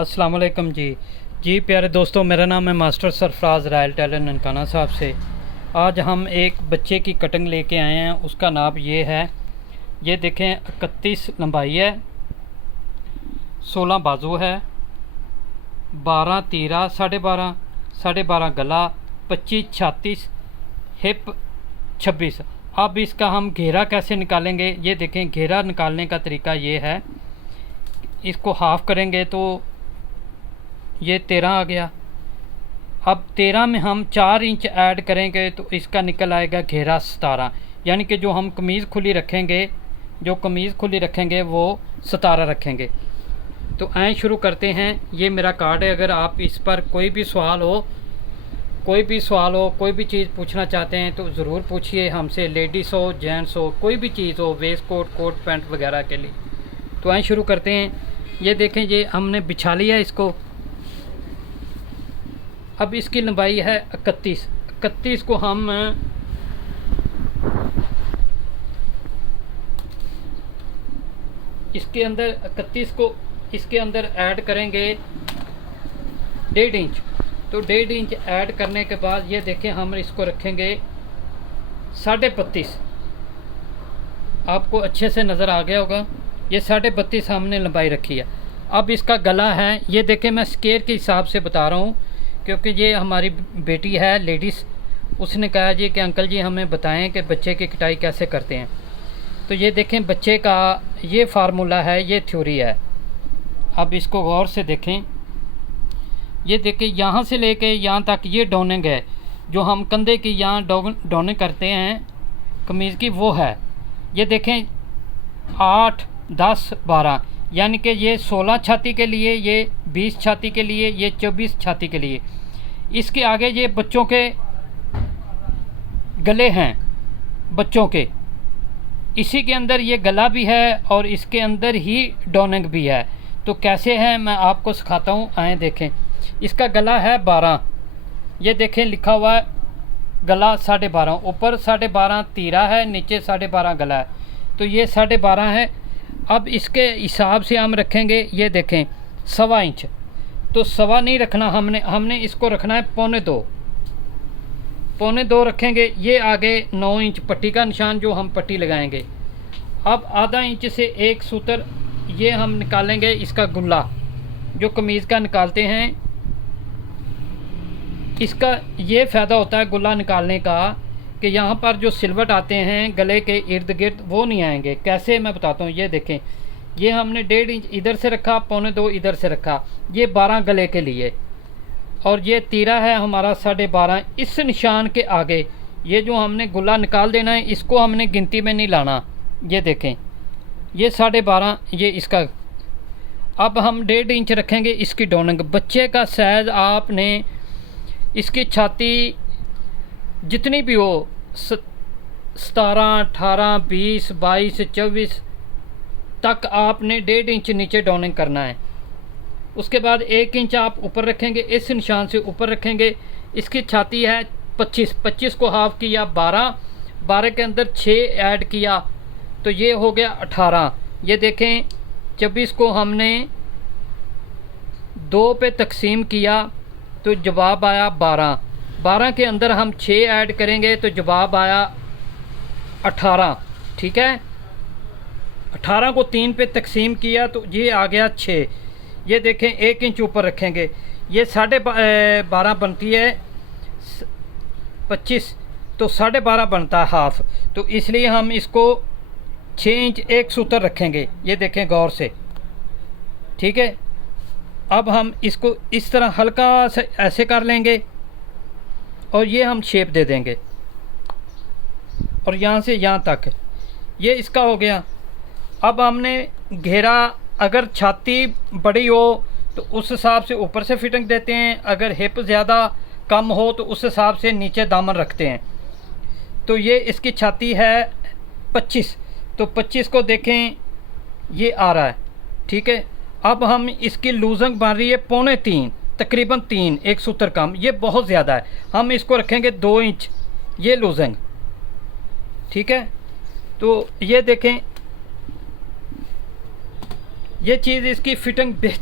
अस्सलाम वालेकुम जी प्यारे दोस्तों, मेरा नाम है master Sarfaraz royal tailor Nankana Sahib से। आज हम एक बच्चे की कटिंग लेके आए हैं। उसका नाप ये है, ये देखें 31 लंबाई है, 16 बाजू है, 12 तीरा, 12.5 गला, 25 36, हिप 26। अब इसका हम घेरा कैसे निकालेंगे, ये देखें। घेरा निकालने का तरीका ये है, इसको हाफ़ करेंगे तो ये 13 आ गया। अब 13 में हम 4 इंच ऐड करेंगे तो इसका निकल आएगा घेरा 17। यानी कि जो हम कमीज़ खुली रखेंगे, वो 17 रखेंगे। तो आए शुरू करते हैं। ये मेरा कार्ड है। अगर आप इस पर कोई भी सवाल हो, कोई भी चीज़ पूछना चाहते हैं तो ज़रूर पूछिए हमसे। लेडीज़ हो, जेंट्स हो, कोई भी चीज़ हो, वेस्ट कोट पैंट वगैरह के लिए। तो आए शुरू करते हैं। ये देखें, ये हमने बिछा लिया इसको। अब इसकी लंबाई है 31 को हम इसके अंदर 31 को इसके अंदर ऐड करेंगे 1.5 इंच। तो 1.5 इंच ऐड करने के बाद ये देखें, हम इसको रखेंगे 32.5। आपको अच्छे से नज़र आ गया होगा। ये 32.5 हमने लंबाई रखी है। अब इसका गला है, ये देखें, मैं स्केयर के हिसाब से बता रहा हूँ क्योंकि ये हमारी बेटी है लेडीज़। उसने कहा जी कि अंकल जी हमें बताएं कि बच्चे की कटाई कैसे करते हैं। तो ये देखें, बच्चे का ये फार्मूला है, ये थ्योरी है। अब इसको गौर से देखें। ये देखें, यहाँ से लेके यहाँ तक ये डोनिंग है, जो हम कंधे की यहाँ डोनिंग करते हैं कमीज़ की, वो है। ये देखें 8 10 12, यानी कि ये 16 छाती के लिए, ये 20 छाती के लिए, ये 24 छाती के लिए। इसके आगे ये बच्चों के गले हैं, बच्चों के। इसी के अंदर ये गला भी है और इसके अंदर ही डोनिंग भी है। तो कैसे है मैं आपको सिखाता हूँ। आए देखें, इसका गला है 12। ये देखें लिखा हुआ है गला 12.5। ऊपर 12.5 तीरा है, नीचे 12.5 गला है। तो ये 12.5 है। अब इसके हिसाब से हम रखेंगे, ये देखें 1.25 इंच। तो 1.25 नहीं रखना हमने इसको रखना है 2.25 रखेंगे। ये आगे 9 इंच पट्टी का निशान, जो हम पट्टी लगाएंगे। अब आधा इंच से एक सूत्र ये हम निकालेंगे, इसका गुल्ला जो कमीज़ का निकालते हैं। इसका ये फ़ायदा होता है गुल्ला निकालने का कि यहाँ पर जो सिलवट आते हैं गले के इर्द गिर्द, वो नहीं आएंगे। कैसे मैं बताता हूँ। ये देखें, ये हमने 1.5 इंच इधर से रखा, 2.25 इधर से रखा, ये 12 गले के लिए। और ये तीरा है हमारा 12.5। इस निशान के आगे ये जो हमने गुल्ला निकाल देना है, इसको हमने गिनती में नहीं लाना। ये देखें, ये 12.5, ये इसका। अब हम 1.5 इंच रखेंगे इसकी डोनिंग। बच्चे का साइज़ आपने इसकी छाती जितनी भी हो, 17 18 20 22 24 तक आपने 1.5 इंच नीचे डोनिंग करना है। उसके बाद 1 इंच आप ऊपर रखेंगे, इस निशान से ऊपर रखेंगे। इसकी छाती है 25 को हाफ़ किया 12 के अंदर 6 ऐड किया तो ये हो गया 18। ये देखें, 24 को हमने 2 पे तकसीम किया तो जवाब आया 12 के अंदर हम 6 ऐड करेंगे तो जवाब आया 18। ठीक है, 18 को 3 पे तकसीम किया तो ये आ गया 6। ये देखें, 1 इंच ऊपर रखेंगे। ये 12.5 बनती है 25, तो 12.5 बनता है हाफ़। तो इसलिए हम इसको 6 इंच एक सूत्र रखेंगे। ये देखें गौर से। ठीक है, अब हम इसको इस तरह हल्का से ऐसे कर लेंगे और ये हम शेप दे देंगे और यहाँ से यहाँ तक ये इसका हो गया। अब हमने घेरा, अगर छाती बड़ी हो तो उस हिसाब से ऊपर से फिटिंग देते हैं, अगर हिप ज़्यादा कम हो तो उस हिसाब से नीचे दामन रखते हैं। तो ये इसकी छाती है 25, तो 25 को देखें ये आ रहा है। ठीक है, अब हम इसकी लूजंग बन रही है 2.25, तकरीबन 3, एक सूत्र कम। ये बहुत ज़्यादा है, हम इसको रखेंगे 2 इंच ये लूजंग। ठीक है, तो ये देखें, ये चीज़ इसकी फिटिंग बेहतर